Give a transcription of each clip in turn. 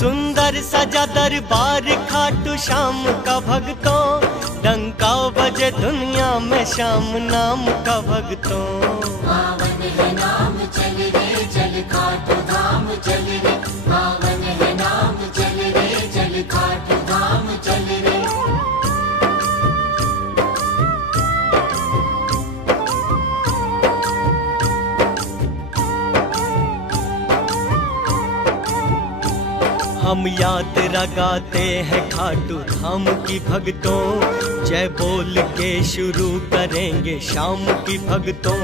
सुंदर सजा दरबार खाटू श्याम का भक्तों, डंका बजे दुनिया में श्याम नाम का भक्तों। पावन है नाम चल रे चल खाटू धाम चल रे, पावन है नाम चल रे चल खाटू धाम चल रे। हम याद लगाते हैं खाटू धाम की भक्तों, जय बोल के शुरू करेंगे शाम की भक्तों।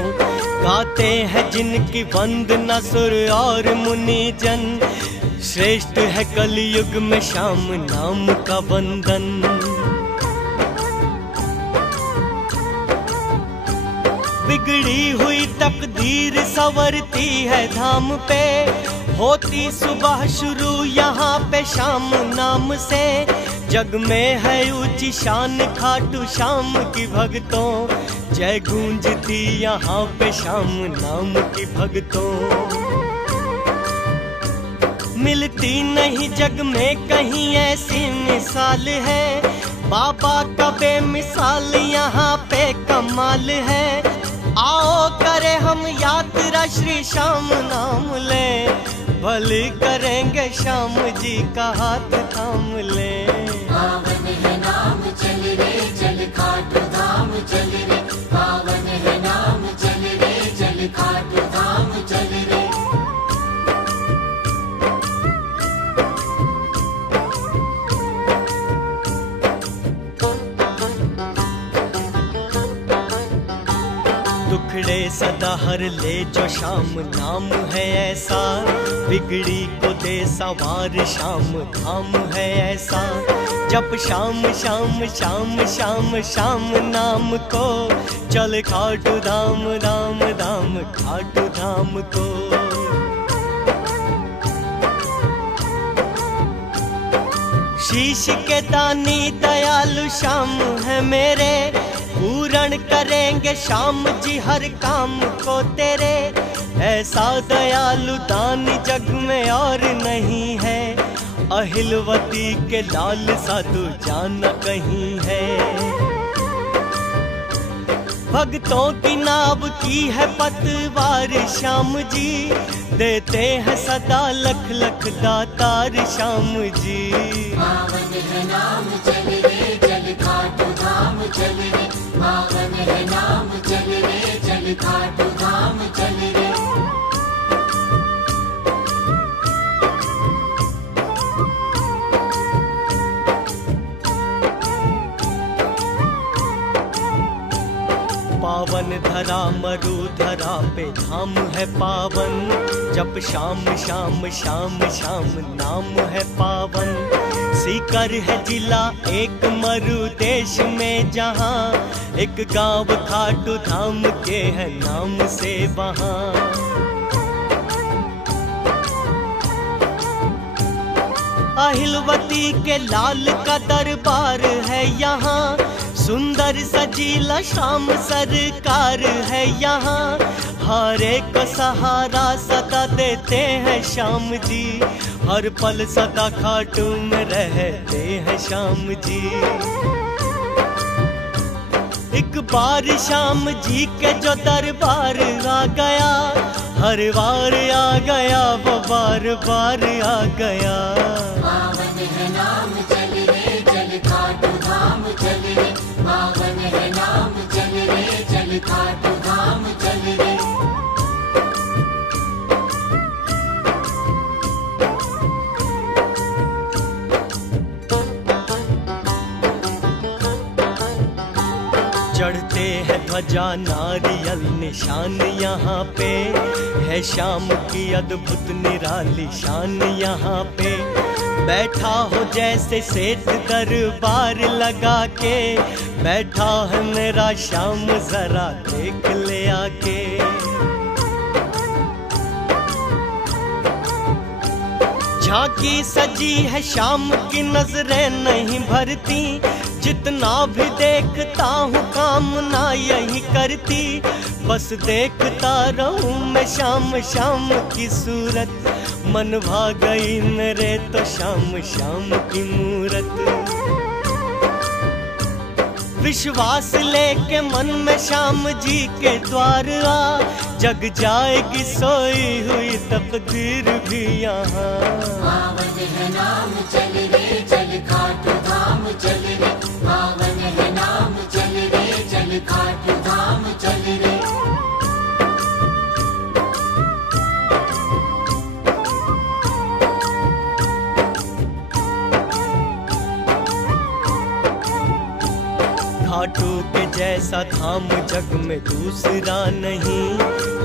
गाते हैं जिनकी वंदना सुर और मुनि जन, श्रेष्ठ है कलयुग में श्याम नाम का वंदन। बिगड़ी हुई तकदीर संवरती है धाम पे, होती सुबह शुरू यहाँ पे शाम नाम से। जग में है ऊंची शान खाटू श्याम की भक्तों, जय गूंजती यहाँ पे श्याम नाम की भक्तों। मिलती नहीं जग में कहीं ऐसी मिसाल है, बाबा का बेमिसाल यहाँ पे कमाल है। आओ करे हम यात्रा श्री श्याम नाम ले, भली करेंगे श्याम जी का हाथ थाम ले। पावन है नाम चल रे चल खाटू धाम चल रे, पावन है नाम चल रे चल खाटू धाम चल रे। दुखड़े सदा हर ले जो श्याम नाम है ऐसा, बिगड़ी को दे सवार श्याम धाम है ऐसा। जप श्याम श्याम श्याम श्याम श्याम नाम को, चल खाटू धाम धाम धाम खाटू धाम को। शीश के दानी दयालु श्याम है मेरे, पूर्ण करेंगे श्याम जी हर काम को तेरे। ऐसा दयालु दानी जग में और नहीं है, अहिलवती के लाल साधु जाना कहीं है। भक्तों की नाव की है पतवार श्याम जी, देते हैं सदा लख लख दातार श्याम जी। पावन है नाम चल रे चल खाटू धाम चल रे, पावन है नाम चल रे चल खाटू धाम चल रे। पावन धरा मरु धरा पे धाम है पावन, जब श्याम श्याम श्याम श्याम नाम है पावन। सीकर है जिला एक मरु देश में जहाँ, एक गांव खाटू धाम के है नाम से वहाँ। अहिलवती के लाल का दरबार है यहाँ, सुंदर सजीला श्याम सरकार है यहाँ। हर एक सहारा सदा देते हैं श्याम जी, हर पल सदा खाटू में रहते हैं श्याम जी। एक बार श्याम जी के जो दरबार आ गया, हर बार आ गया वो बार बार आ गया। पावन है नाम चल रे चल खाटू धाम चल रे, पावन है नाम चल रे चल खाटू धाम चल रे। चढ़ते हैं ध्वजा नारियल निशान यहाँ पे, है श्याम की अद्भुत निराली शान यहाँ पे। बैठा हो जैसे सेठ दरबार लगा के, बैठा है मेरा श्याम जरा देख ले आके। झांकी सजी है श्याम की नजरें नहीं भरती, जितना भी देखता हूँ कामना यही करती। बस देखता रहूं मैं श्याम श्याम की सूरत, मन भा गई मेरे तो शाम शाम की मूरत। विश्वास लेके मन में श्याम जी के द्वार आ, जग जाएगी सोई हुई तकदीर भी यहाँ। पावन है नाम चल रे चल खाटू धाम चल रे, पावन है नाम चल रे चल खाटू धाम चल रे। खाटू के जैसा धाम जग में दूसरा नहीं,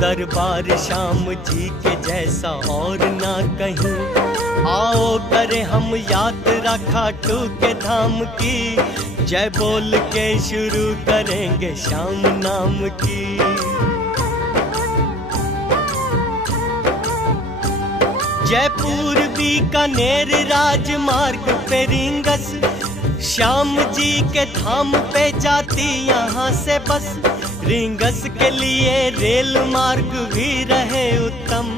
दरबार श्याम जी के जैसा और ना कहीं। आओ करें हम यात्रा खाटू के धाम की, जय बोल के शुरू करेंगे श्याम नाम की। जयपुर बीकानेर राजमार्ग पे रिंगस, श्याम जी के धाम पे जाती यहाँ से बस। रिंगस के लिए रेल मार्ग भी रहे उत्तम,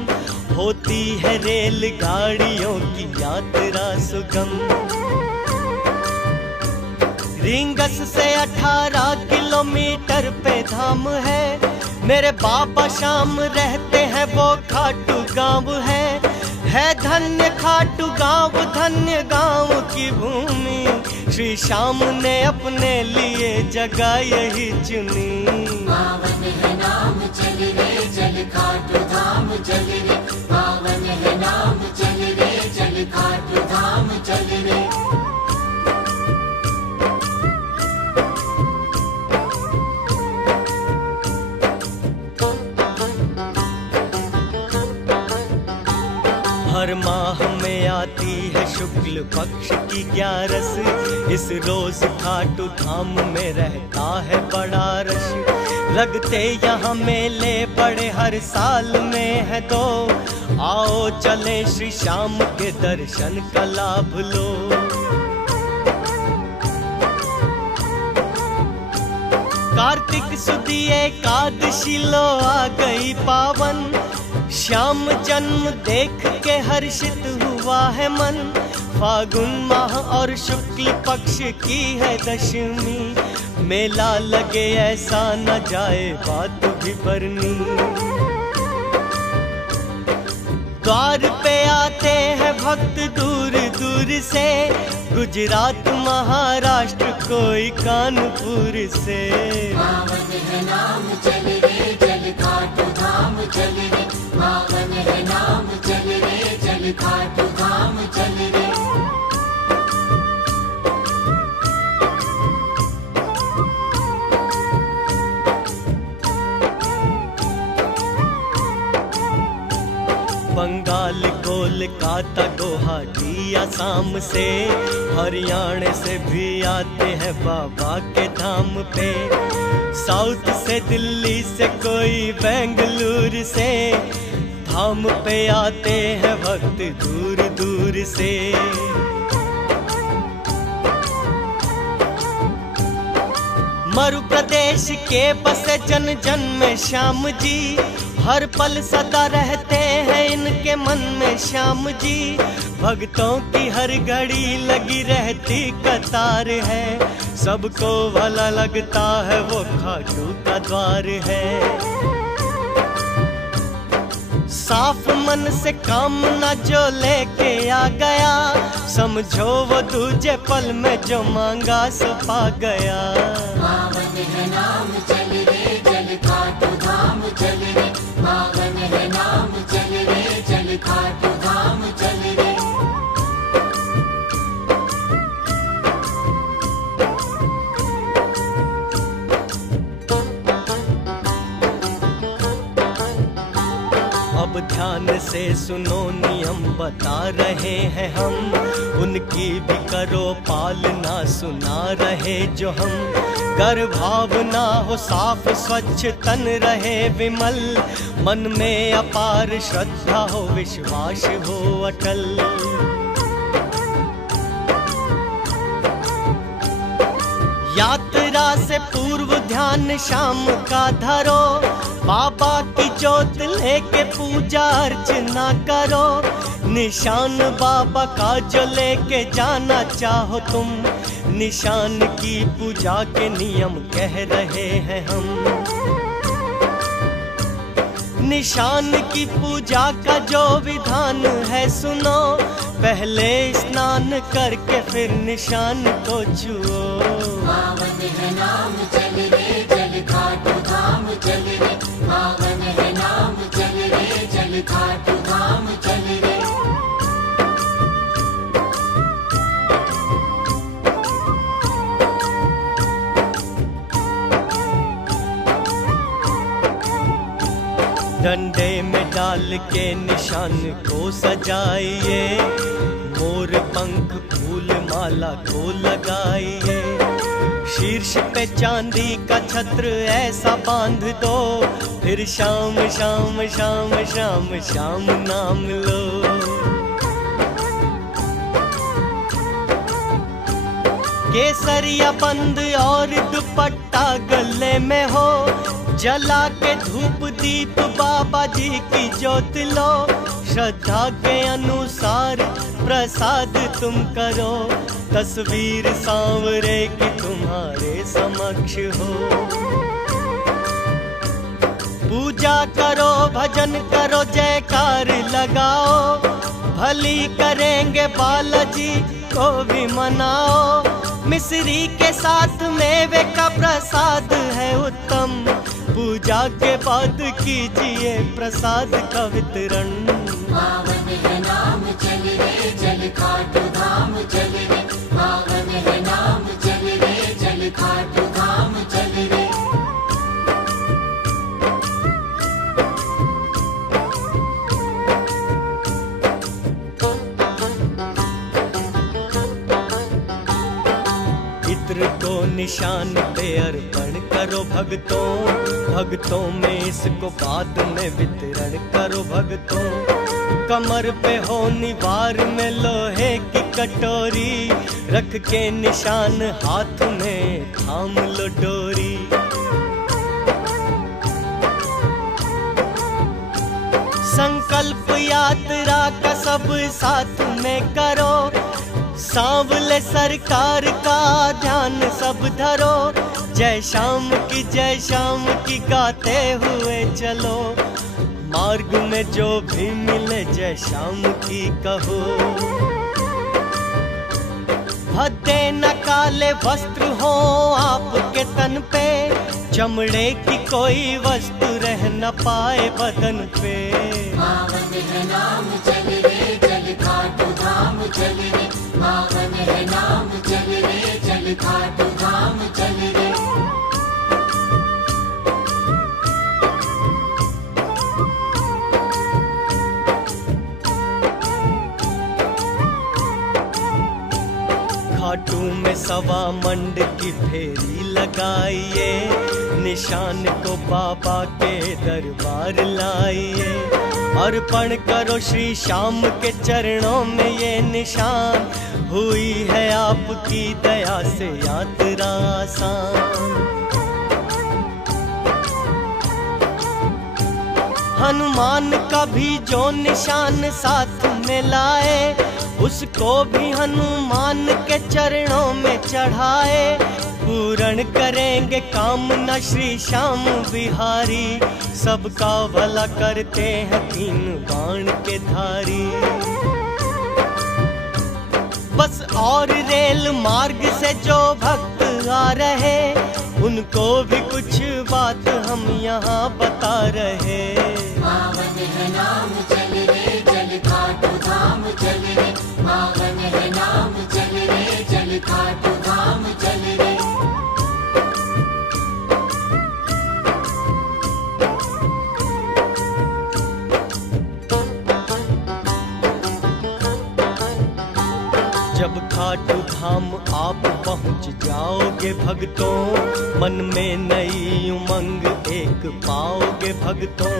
होती है रेल गाड़ियों की यात्रा सुगम। रिंगस से 18 किलोमीटर पे धाम है, मेरे बाबा श्याम रहते हैं वो खाटू गांव है धन्य खाटू गांव, धन्य गांव की भूमि। श्री श्याम ने अपने लिए जगह यही चुनी। पावन है नाम चल रे चल खाटू धाम चल रे, पावन है नाम चल रे चल खाटू धाम चल रे। हर माह में आती है शुक्ल पक्ष की 11, इस रोज खाटू धाम में रहता है बड़ा रश। लगते यहाँ मेले बड़े हर साल में है दो, आओ चले श्री श्याम के दर्शन का लाभ लो। कार्तिक सुदी एकादशी लो आ गई पावन, श्याम जन्म देख के हर्षित हुआ है मन। फागुन माह और शुक्ल पक्ष की है दशमी, मेला लगे ऐसा न जाए बात भी बरनी। द्वार पे आते हैं भक्त दूर दूर से, गुजरात महाराष्ट्र कोई कानपुर से। पावन है नाम चल रे चल खाटू धाम चल रे, पावन है नाम चल रे चल खाटू धाम चल रे। बंगाल कोलकाता गुवाहाटी असम से, हरियाणा से भी आते हैं बाबा के धाम पे। साउथ से दिल्ली से कोई बेंगलुरु से, धाम पे आते हैं भक्त दूर दूर से। मरु प्रदेश के बसे जन जन में श्याम जी, हर पल सदा रहते हैं इनके मन में श्याम जी। भक्तों की हर घड़ी लगी रहती कतार है, सबको भला लगता है वो खाटू का द्वार है। साफ मन से कामना जो लेके आ गया, समझो वो दूजे पल में जो मांगा सो पा गया। पावन है नाम चल रे चल खाटू धाम चल रे, पावन है नाम चल रे चल खाटू धाम चल रे। अब ध्यान से सुनो नियम बता रहे हैं हम, उनकी भी करो पालना सुना रहे जो हम। कर भावना हो साफ स्वच्छ तन रहे विमल, मन में अपार श्रद्धा हो विश्वास हो अटल। यात्रा से पूर्व ध्यान शाम का धरो, बाबा की जोत लेके पूजा अर्चना करो, निशान बाबा का जो लेके जाना चाहो तुम, निशान की पूजा के नियम कह रहे हैं हम। निशान की पूजा का जो विधान है सुनो, पहले स्नान करके फिर निशान को छुओ। पावन है नाम चल रे चल खाटू धाम चल रे, पावन है नाम चल रे चल खाटू धाम चल रे। डंडे में डाल के निशान को सजाइए, मोर पंख फूल माला को लगाइए। शीर्ष पे चांदी का छत्र ऐसा बांध दो, फिर शाम शाम शाम शाम शाम नाम लो। केसरिया बंद और दुपट्टा गले में हो, जला के धूप दीप बाबा जी की ज्योत लो। श्रद्धा के अनुसार प्रसाद तुम करो, तस्वीर सांवरे की तुम्हारे समक्ष हो। पूजा करो भजन करो जयकार लगाओ, भली करेंगे बालाजी को भी मनाओ। मिश्री के साथ मेवे का प्रसाद है उत्तम, पूजा के बाद कीजिए प्रसाद का वितरण। पावन है नाम चल रे चल खाटू धाम चल रे, पावन है नाम चल रे चल खाटू धाम चल रे। इत्र को निशान पे अर्पण करो भक्तों, भक्तों में इसको बाद में वितरण करो भक्तों। कमर पे हो निवार में लोहे की कटोरी, रख के निशान हाथ में थाम लो डोरी। संकल्प यात्रा का सब साथ में करो, सांवले सरकार का ध्यान सब धरो। जय श्याम की गाते हुए चलो, मार्ग में जो भी मिले जय श्याम की कहो। भद्दे न काले वस्त्र हो आपके तन पे, चमड़े की कोई वस्तु रह न पाए बदन पे। पावन है नाम चल रे चल खाटू धाम चल रे, पावन है नाम चल रे चल खाटू धाम चल रे। खाटू में सवा मंड की फेरी लगाइए, निशान को बाबा के दरबार लाइए। अर्पण करो श्री श्याम के चरणों में ये निशान, हुई है आपकी दया से यात्रा आसान। हनुमान का भी जो निशान साथ में लाए, उसको भी हनुमान के चरणों में चढ़ाए। पूर्ण करेंगे कामना श्री श्याम बिहारी, सबका भला करते हैं तीन बाण के धारी। बस और रेल मार्ग से जो भक्त आ रहे, उनको भी कुछ बात हम यहाँ बता रहे। पावन है नाम चल रे चल खाटू धाम चल रे, पावन है नाम चल रे चल खाटू धाम चल रे। जब खाटू धाम आप पहुँच जाओगे भक्तों, मन में नई उमंग एक पाओगे भक्तों।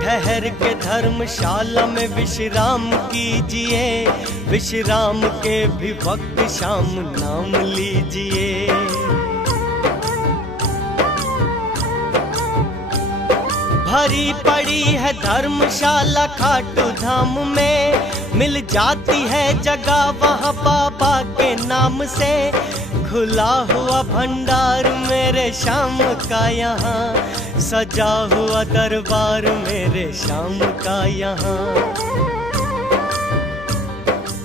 ठहर के धर्मशाला में विश्राम कीजिए, विश्राम के भी वक्त शाम नाम लीजिए। भरी पड़ी है धर्मशाला खाटू धाम में, मिल जाती है जगह वहाँ बाबा के नाम से। खुला हुआ भंडार मेरे श्याम का यहाँ, सजा हुआ दरबार मेरे श्याम का यहाँ।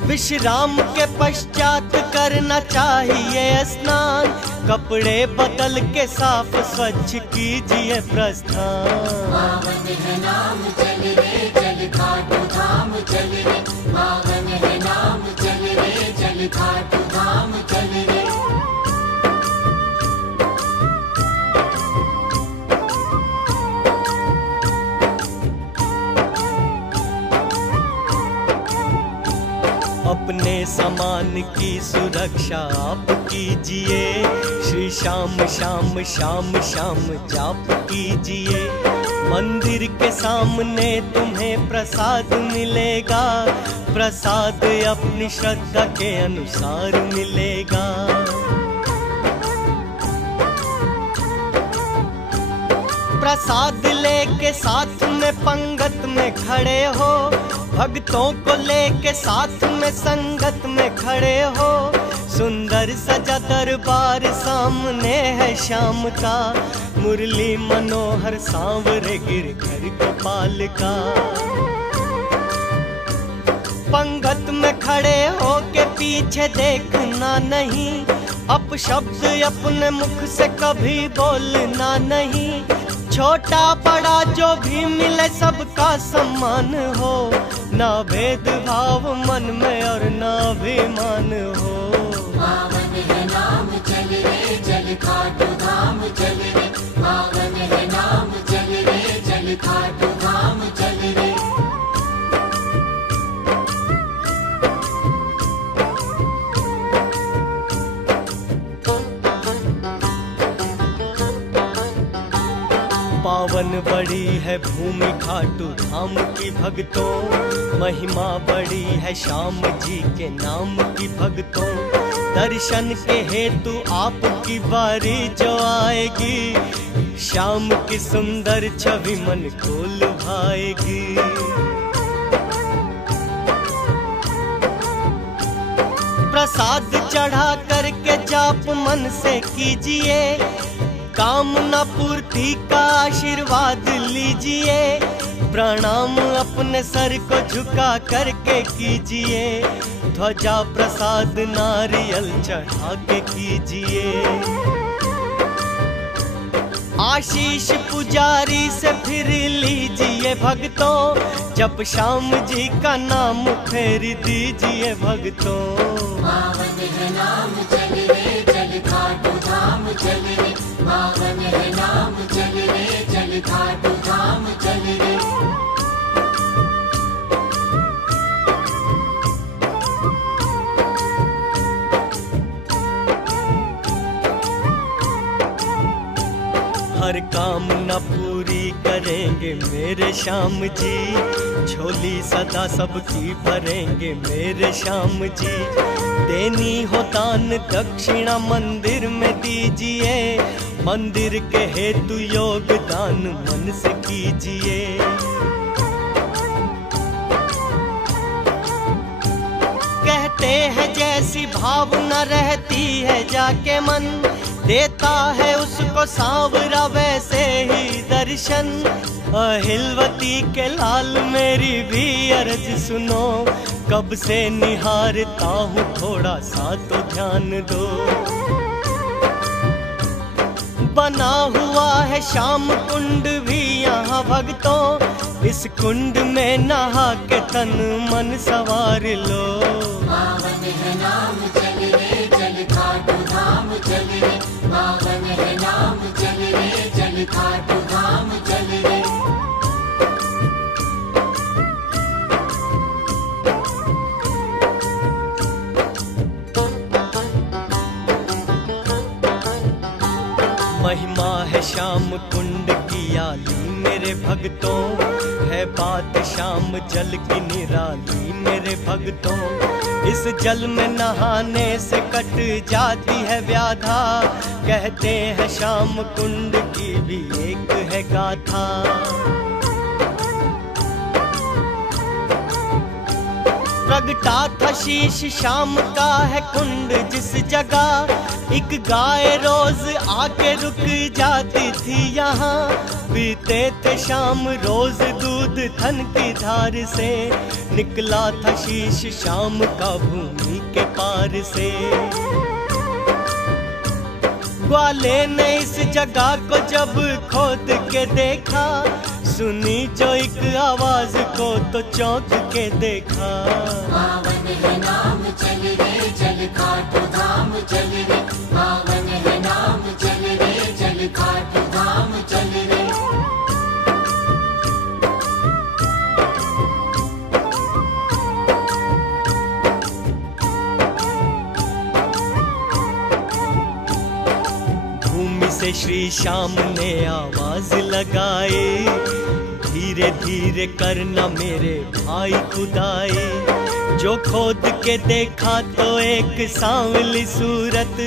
विश्राम के पश्चात करना चाहिए स्नान, कपड़े बदल के साफ स्वच्छ कीजिए प्रस्थान। पावन है नाम चल रे चल खाटू धाम चल रे, पावन है नाम चल रे चल खाटू धाम चल रे। अपने सामान की सुरक्षा आप कीजिए, श्री श्याम श्याम श्याम श्याम जाप कीजिए। मंदिर के सामने तुम्हें प्रसाद मिलेगा, प्रसाद अपनी श्रद्धा के अनुसार मिलेगा। प्रसाद लेके साथ में पंगत में खड़े हो, भक्तों को लेके साथ में संगत में खड़े हो। सुंदर सजा दरबार सामने है श्याम का, मुरली मनोहर सांवरे गिरधर गोपाल का। पंगत में खड़े हो के पीछे देखना नहीं, अपशब्द अपने मुख से कभी बोलना नहीं। छोटा बड़ा जो भी मिले सबका सम्मान हो, ना भेदभाव मन में और ना अभिमान हो। पावन है नाम चल रे चल खाटू धाम चल रे, पावन है नाम चल रे चल खाटू धाम चल रे। पावन बड़ी है भूमि खाटू धाम की भक्तों, महिमा बड़ी है श्याम जी के नाम की भक्तों। दर्शन के हेतु आपकी बारी जो आएगी, श्याम की सुंदर छवि मन को लुभाएगी। प्रसाद चढ़ा करके जाप मन से कीजिए, कामना पूर्ति का आशीर्वाद लीजिए। प्रणाम अपने सर को झुका करके कीजिए, ध्वजा प्रसाद नारियल चढ़ा के कीजिए। आशीष पुजारी से फिर लीजिए भक्तों, जब श्याम जी का नाम फेर दीजिए भक्तों। पावन है नाम चल रे चल खाटू धाम चल रे, पावन है नाम चल रे चल खाटू धाम चल रे। हर कामना पूरी करेंगे मेरे श्याम जी, झोली सदा सबकी भरेंगे मेरे श्याम जी। देनी हो दान दक्षिणा मंदिर में दीजिए, मंदिर के हेतु योगदान मन से कीजिए। कहते हैं जैसी भावना रहती है जाके मन, देता है उसको सांवरा वैसे ही दर्शन। अहिलवती के लाल मेरी भी अर्ज सुनो, कब से निहारता हूँ थोड़ा सा तो ध्यान दो। बना हुआ है श्याम कुंड भी यहाँ भक्तों, इस कुंड में नहा के तन मन संवार लो। पावन है नाम चल रे चल खाटू धाम चल रे, पावन है नाम चल रे चल खाटू धाम चल रे। महिमा है श्याम कुंड की आली मेरे भक्तों, है बात श्याम शाम जल की निराली मेरे भक्तों। इस जल में नहाने से कट जाती है व्याधा, कहते हैं श्याम कुंड की भी एक है गाथा। प्रगटा था शीश शाम का है कुंड जिस जगह, एक गाय रोज आके रुक जाती थी यहाँ। पीते थे शाम रोज दूध थन की धार से, निकला था शीश शाम का भूमि के पार से। ग्वाले ने इस जगह को जब खोद के देखा, सुनी जो एक आवाज को तो चौंक के देखा। पावन है नाम चल रे चल खाटू धाम चल रे, पावन है नाम चल रे चल खाटू धाम चल रे। भूमि से श्री श्याम ने आवाज लगाई, धीरे धीरे करना मेरे भाई खुदाई। जो खोद के देखा तो एक सांवली सूरत,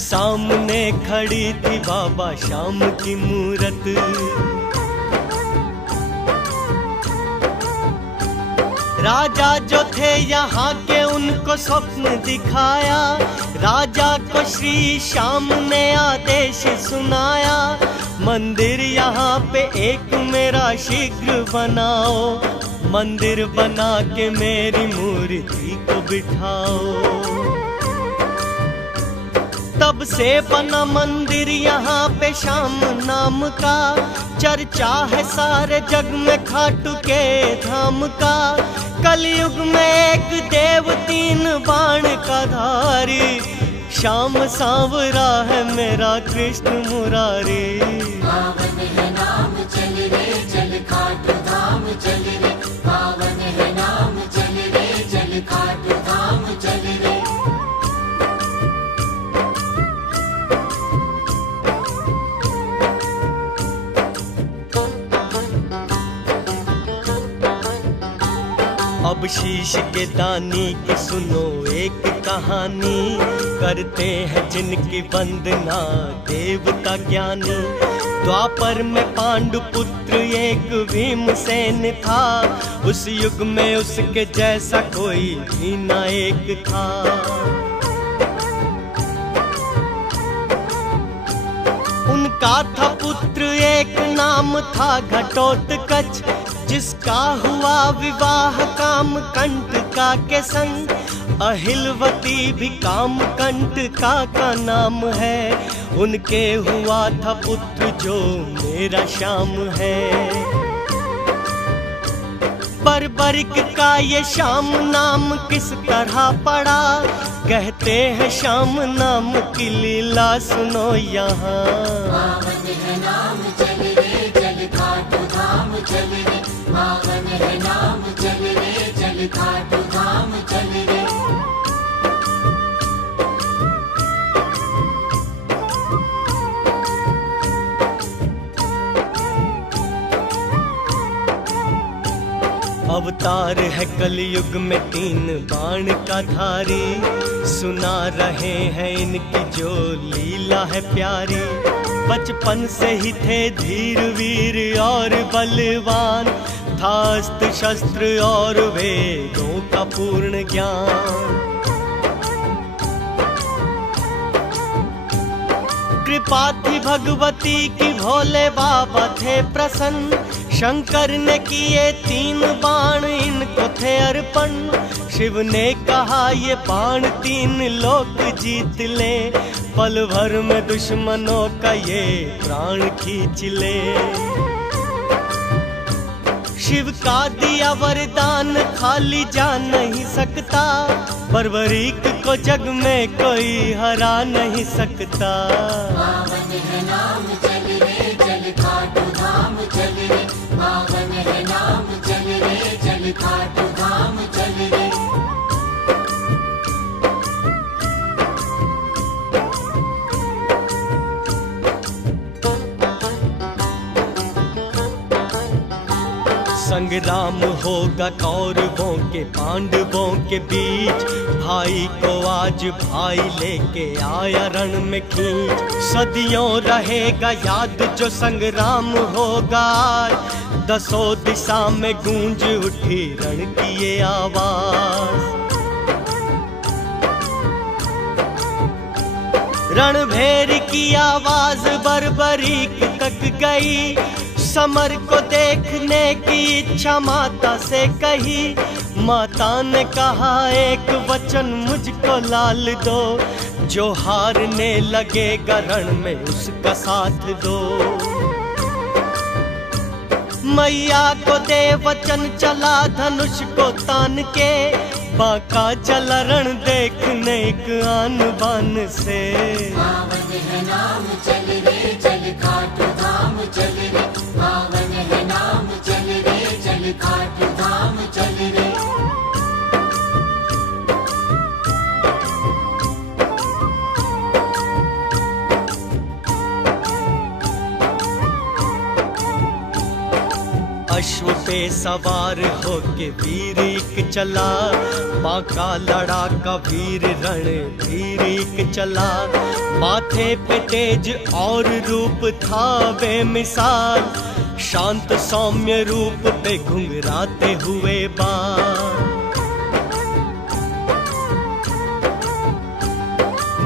सामने खड़ी थी बाबा श्याम की मूरत। राजा जो थे यहाँ के उनको स्वप्न दिखाया, राजा को श्री श्याम ने आदेश सुनाया। मंदिर यहाँ पे एक मेरा शीघ्र बनाओ, मंदिर बना के मेरी मूर्ति को बिठाओ। तब से बना मंदिर यहाँ पे श्याम नाम का, चर्चा है सारे जग में खाटू के धाम का। कलयुग में एक देव तीन बाण का धारी, श्याम सांवरा है मेरा कृष्ण मुरारी। पावन है नाम चल रे चल खाटू धाम चल रे, पावन है नाम चल रे चल खाटू धाम चल रे। अब शीश के दानी की सुनो एक कहानी, करते हैं जिनकी वंदना देवता ज्ञानी। द्वापर में पांडु पुत्र एक भीमसेन था, उस युग में उसके जैसा कोई भी न एक था। उनका था पुत्र एक नाम था घटोत्कच, जिसका हुआ विवाह काम कंटका के संग। अहिलवती भी काम कंटका का नाम है, उनके हुआ था पुत्र जो मेरा श्याम है। बर्बरिक का ये श्याम नाम किस तरह पड़ा, कहते हैं श्याम नाम की लीला सुनो यहाँ। पावन है नाम चल रे चल खाटू धाम चल रे, पावन है नाम चल रे चल खाटू धाम चल रे। अवतार है कलयुग में तीन बाण का धारी, सुना रहे हैं इनकी जो लीला है प्यारी। बचपन से ही थे धीर वीर और बलवान, था अस्त्र शस्त्र और वेदों का पूर्ण ज्ञान। कृपा थी भगवती की भोले बाबा थे प्रसन्न, शंकर ने किए तीन बाण इनको थे अर्पण। शिव ने कहा ये बाण तीन लोक जीत ले, पल भर में दुश्मनों का ये प्राण खींच ले। शिव का दिया वरदान खाली जा नहीं सकता, बर्बरीक को जग में कोई हरा नहीं सकता। पावन है नाम चल रे चल खाटू धाम चल रे, पावन है नाम चल रे चल खाटू धाम चल रे। संग संग्राम होगा कौरवों के पांडवों के बीच, भाई को आज भाई लेके आया रण में खींच। सदियों रहेगा याद जो संग्राम होगा आज, दसों दिशा में गूंज उठी रण की ये आवाज। रणभेर की आवाज बर्बरीक तक गई, समर को देखने की इच्छा माता से कही। माता ने कहा एक वचन मुझको लाल दो, जो हारने लगेगा रण में उसका साथ दो। मैया को दे वचन चला धनुष को तान के, बांका चला रण देखने एक आन बान से। पावन है नाम चल रे चल खाटू धाम चल रे, पावन है नाम चल रे चल खाटू धाम चल रे। अश्व पे सवार होके वीर एक चला, बांका लड़ाका वीर रण वीर एक चला। माथे पे तेज और रूप था बेमिसाल, शांत सौम्य रूप पे घुंघराते हुए बाल।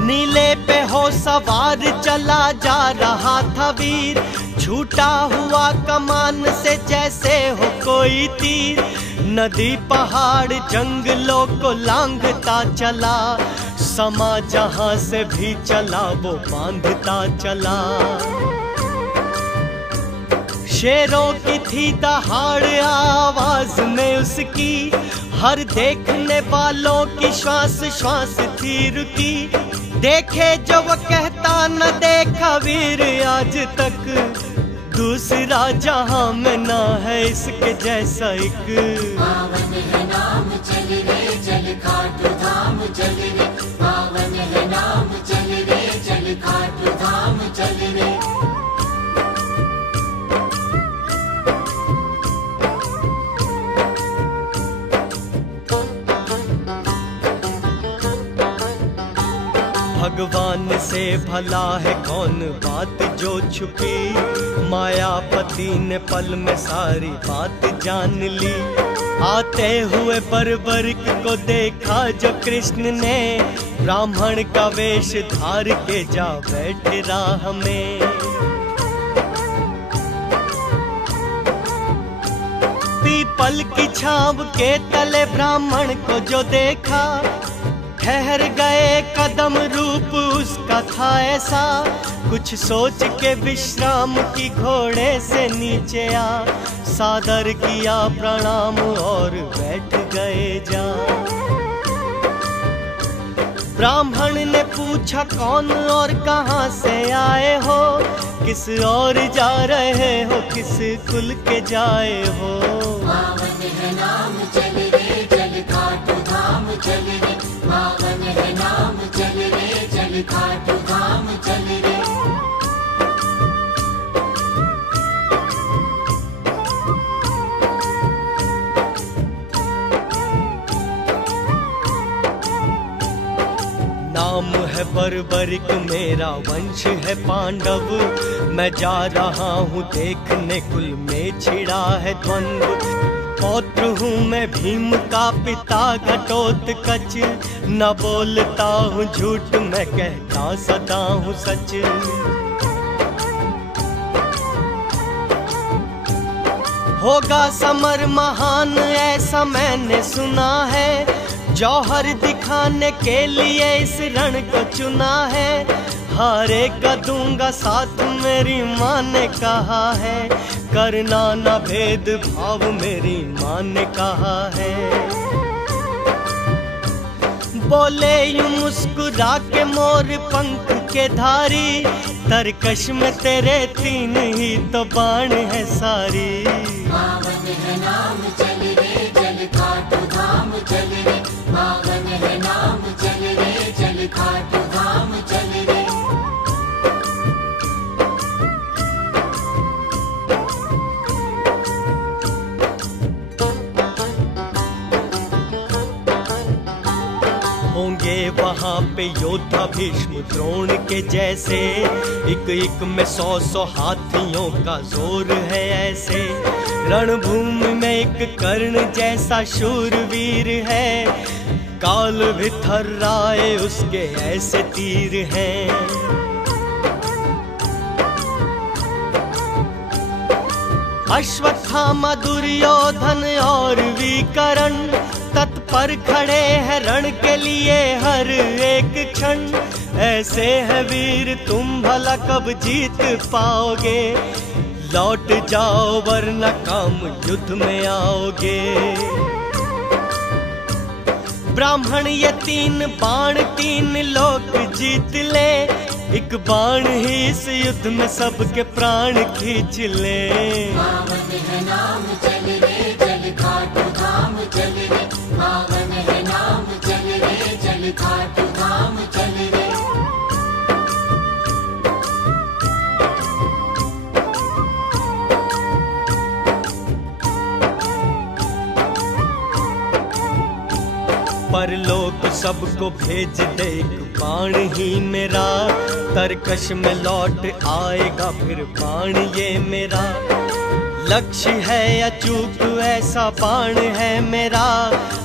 नीले पे हो सवार चला जा रहा था वीर, छूटा हुआ कमान से जैसे हो कोई तीर। नदी पहाड़ जंगलों को लांघता चला, समा जहां से भी चला वो बांधता चला। शेरों की थी दहाड़ आवाज में उसकी, हर देखने वालों की श्वास श्वास थी रुकी। देखे जो वो कहता न देखा वीर आज तक, दूसरा जहां में ना है इसके जैसा एक। पावन है नाम चल रे चल खाटू धाम चल रे, पावन है नाम चल रे चल खाटू धाम चल रे। भगवान से भला है कौन बात जो छुपी, मायापति ने पल में सारी बात जान ली। आते हुए बर्बरिक को देखा जो कृष्ण ने, ब्राह्मण का वेश धार के जा बैठे राह में। पीपल की छांव के तले ब्राह्मण को जो देखा, ठहर गए कदम रूप उसका था ऐसा। कुछ सोच के विश्राम की घोड़े से नीचे आ, सादर किया प्रणाम और बैठ गए जा। ब्राह्मण ने पूछा कौन और कहां से आए हो, किस ओर जा रहे हो किस कुल के जाए हो। पावन है नाम चल रे चल खाटू धाम चल रे, पावन है नाम चल रे चल खाटू धाम चल रे। नाम है बर्बरिक मेरा वंश है पांडव, मैं जा रहा हूँ देखने कुल में छिड़ा है द्वंद्व। पौत्र हूँ मैं भीम का पिता घटोत्कच, न बोलता हूँ झूठ मैं कहता सदा हूँ सच। होगा समर महान ऐसा मैंने सुना है, जौहर दिखाने के लिए इस रण को चुना है। हारे का दूंगा साथ मेरी माँ ने कहा है, करना न भेद भाव मेरी माँ ने कहा है। बोले यूं मुस्कुरा के मोर पंख के धारी, तरकश में तेरे तीन ही तो बाण है सारी। पावन है नाम चल रे चल खाटू धाम चल रे, पावन है नाम चल रे चल खाटू धाम चल रे। वहाँ पे योद्धा भीष्म द्रोण के जैसे, एक एक में 100-100 हाथियों का जोर है ऐसे। रणभूमि में एक कर्ण जैसा शूरवीर है, काल भी थर्राए उसके ऐसे तीर हैं। अश्वत्थामा दुर्योधन और विकर्ण तत्पर खड़े हैं रण के लिए हर एक क्षण। ऐसे है वीर तुम भला कब जीत पाओगे, लौट जाओ वरना काम युद्ध में आओगे। ब्राह्मण ये 3 बाण 3 लोक जीत ले, एक बाण ही इस युद्ध में सबके प्राण खींच ले। पावन है नाम चल रे चल खाटू धाम चल रे, पावन है नाम चल रे चल खाटू धाम चल रे। परलोक सबको भेज दे एक बाण ही मेरा, तरकश में लौट आएगा फिर बाण ये मेरा। लक्ष्य है अचूक ऐसा बाण है मेरा,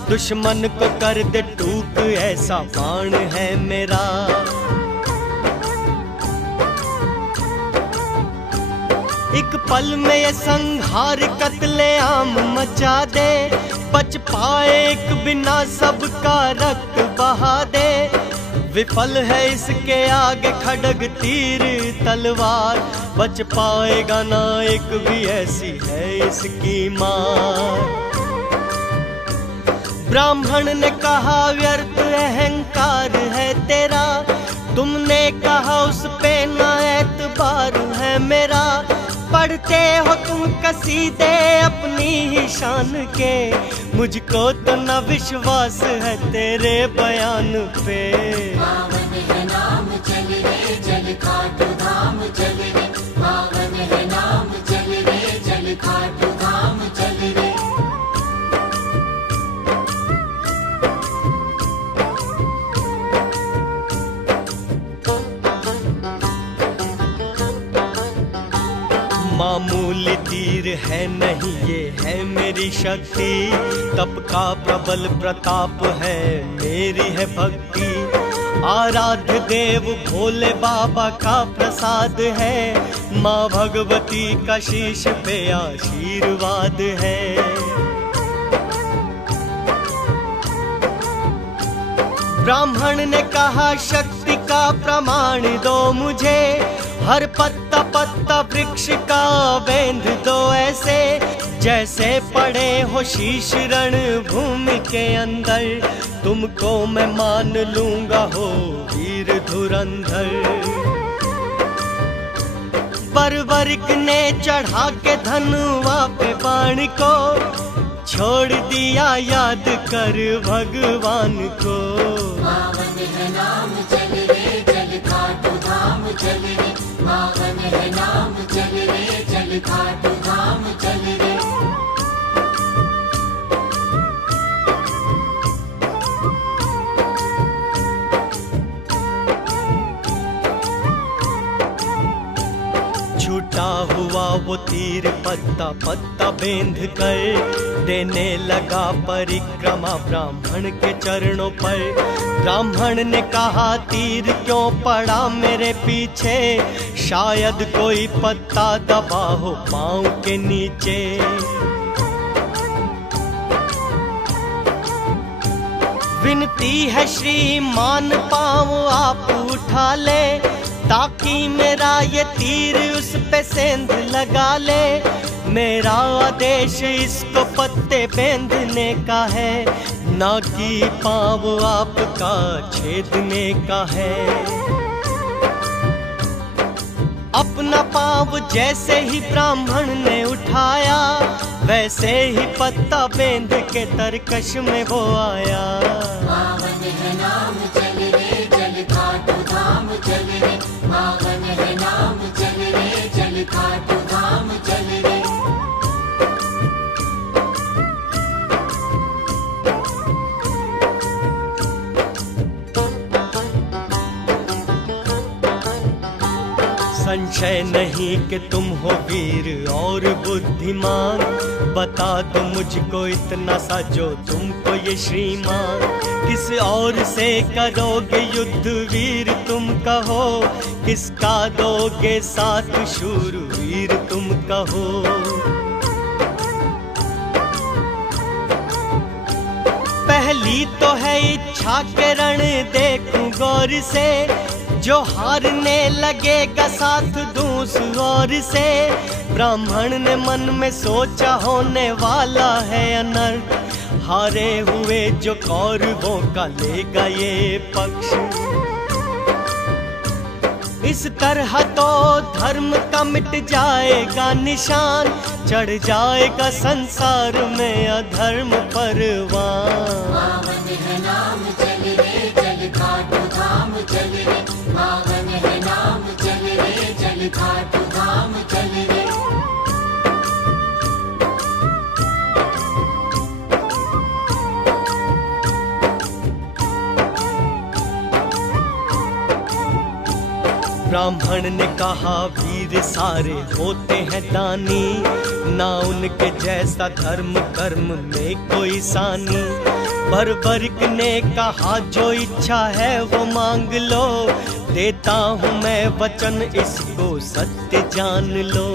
दुश्मन को कर दे टूक ऐसा बाण है मेरा। एक पल में ये संहार कत्लेआम मचा दे, बच पाए एक बिना सबका रक्त बहा दे। विफल है इसके आगे खड्ग तीर तलवार, बच पाएगा ना एक भी ऐसी है इसकी मार। ब्राह्मण ने कहा व्यर्थ अहंकार है तेरा, तुमने कहा उस पे ना एतबार है मेरा। पढ़ते हो तुम कसीदे अपनी ही शान के, मुझको तो न विश्वास है तेरे बयान पे। पावन है नाम चल रे चल खाटू धाम चल रे, पावन है नाम चल रे चल खाटू धाम चल रे। मामूली तीर है नहीं ये है मेरी शक्ति, तप का प्रबल प्रताप है मेरी है भक्ति। आराध्य देव भोले बाबा का प्रसाद है, माँ भगवती का शीश पे आशीर्वाद है। ब्राह्मण ने कहा शक्ति का प्रमाण दो मुझे, हर पत्ता पत्ता वृक्ष का बेंध दो ऐसे, जैसे पड़े हो शीश रण भूमि के अंदर। तुमको मैं मान लूंगा हो वीर धुरंधर। बर्बरिक ने चढ़ा के धनुआ पे बाण को, छोड़ दिया याद कर भगवान को। पावन है नाम चल रे चल खाटू धाम चल रे, पावन है नाम चल रे चल खाटू धाम चल रे। छूटा हुआ वो तीर पत्ता पत्ता बेंध कर, देने लगा परिक्रमा ब्राह्मण के चरणों पर। ब्राह्मण ने कहा तीर क्यों पड़ा मेरे पीछे, शायद कोई पत्ता दबा हो पाँव के नीचे। विनती है श्रीमान पाँव आप उठा ले, ताकि मेरा ये तीर उस पे सेंध लगा ले। मेरा आदेश इसको पत्ते बेंधने का है, ना कि पाँव आपका छेदने का है। अपना पाँव जैसे ही ब्राह्मण ने उठाया, वैसे ही पत्ता बेंध के तरकश में वो आया। पावन है नाम चल रे चल खाटू धाम चल रे, पावन है नाम चल रे चल खाटू धाम चल रे। संशय नहीं कि तुम हो वीर और बुद्धिमान, बता दो मुझको इतना सा जो तुमको ये श्रीमान। किस और से करोगे युद्ध वीर तुम कहो, किसका दोगे साथ शूरवीर तुम कहो। पहली तो है इच्छा के रण देखूं गौर से, जो हारने लगेगा साथ दूस और से। ब्राह्मण ने मन में सोचा होने वाला है अनर्थ, हारे हुए जो कौरवों का लेगा ये पक्ष। इस तरह तो धर्म का मिट जाएगा निशान, चढ़ जाएगा संसार में अधर्म परवान। पावन है नाम चल रे चल खाटू धाम चल रे, पावन है नाम चल रे चल खाटू धाम चल रे। ब्राह्मण ने कहा वीर सारे होते हैं दानी, ना उनके जैसा धर्म कर्म में कोई सानी। बर्बरिक ने कहा जो इच्छा है वो मांग लो, देता हूँ मैं वचन इसको सत्य जान लो।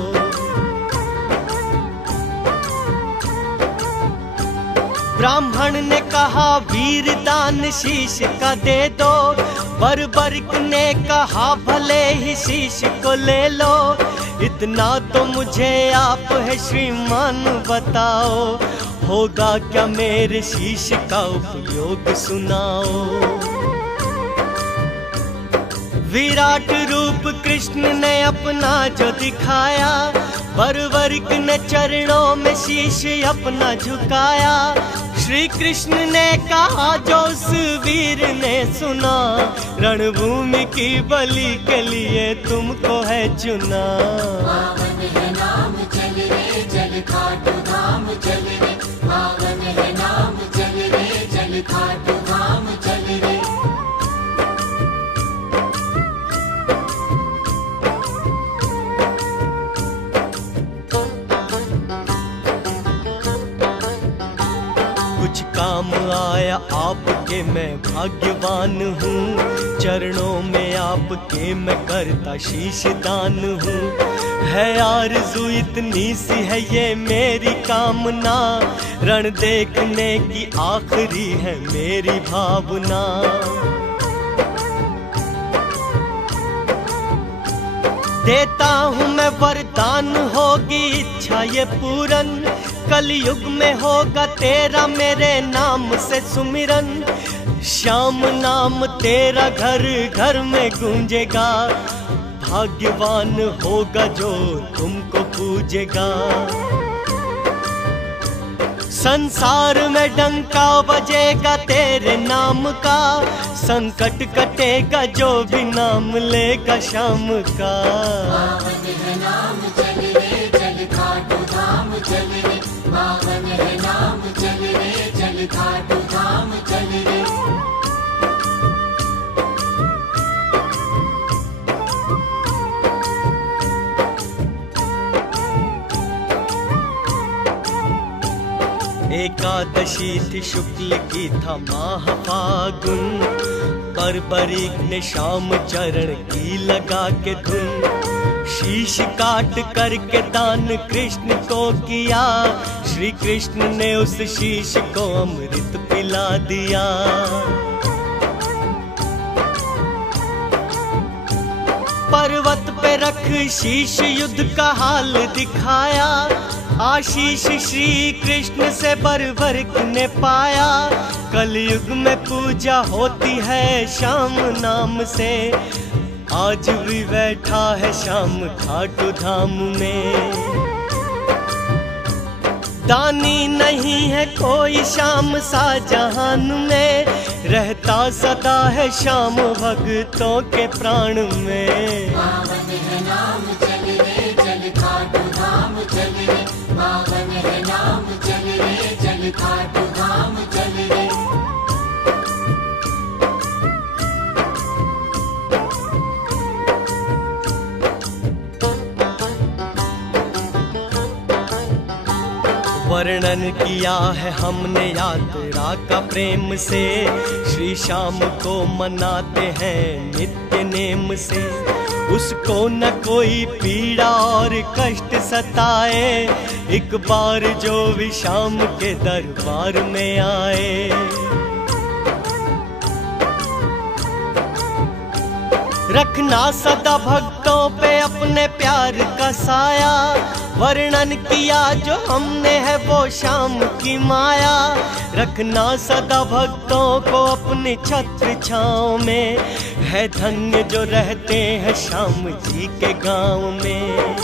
ब्राह्मण ने कहा वीर दान शीश का दे दो, बर्बरिक ने कहा भले ही शीश को ले लो। इतना तो मुझे आप है श्रीमान बताओ, होगा क्या मेरे शीश का उपयोग सुनाओ। विराट रूप कृष्ण ने अपना जो दिखाया, बर्बरिक ने चरणों में शीश अपना झुकाया। श्री कृष्ण ने कहा जो उस वीर ने सुना, रणभूमि की बलि के लिए तुमको है चुना। पावन है नाम चल रे चल खाटू धाम चल रे, पावन है नाम चल रे चल खाटू धाम चल रे। कुछ काम आया आपके मैं भाग्यवान हूँ, चरणों में आपके मैं करता शीश दान हूँ। है आरज़ू इतनी सी है ये मेरी कामना, रण देखने की आखिरी है मेरी भावना। देता हूँ मैं वरदान होगी इच्छा ये पूरन, कलयुग में होगा तेरा मेरे नाम से सुमिरन। श्याम नाम तेरा घर घर में गूंजेगा, भाग्यवान होगा जो तुमको पूजेगा। संसार में डंका बजेगा तेरे नाम का, संकट कटेगा जो भी नाम लेगा श्याम का। पावन है नाम चल रे चल खाटू धाम चल रे, पावन है नाम चल रे चल खाटू धाम चल रे। एकादशी थी शुक्ल की था माह फागुन, बर्बरिक ने श्याम चरण की लगा के धुन। शीश काट करके दान कृष्ण को किया, श्री कृष्ण ने उस शीश को अमृत पिला दिया। पर्वत पे रख शीश युद्ध का हाल दिखाया, आशीष श्री कृष्ण से बर्बरिक ने पाया। कलयुग में पूजा होती है श्याम नाम से, आज भी बैठा है श्याम खाटू धाम में। दानी नहीं है कोई श्याम सा जहान में, रहता सदा है श्याम भक्तों के प्राण में। पावन है नाम चल रे चल खाटू धाम चल रे, पावन है नाम चल रे चल खाटू धाम चल रे। वर्णन किया है हमने यात्रा का प्रेम से। श्री श्याम को मनाते हैं नित्य नेम से। उसको न कोई पीड़ा और कष्ट सताए, एक बार जो भी श्याम के दरबार में आए। रखना सदा भक्तों पे अपने प्यार का साया। वर्णन किया जो हमने है वो श्याम की माया। रखना सदा भक्तों को अपने छत्र छाँव में, है धन्य जो रहते हैं श्याम जी के गांव में।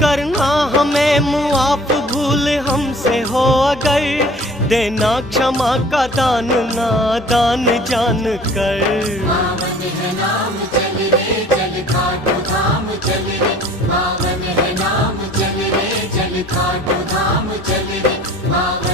करना हमें मुआफ भूल हमसे हो अगर, देना क्षमा का दान नादान जान कर। पावन है नाम चल रे चल खाटू धाम चल रे, पावन है नाम चल रे चल खाटू धाम चल रे, पावन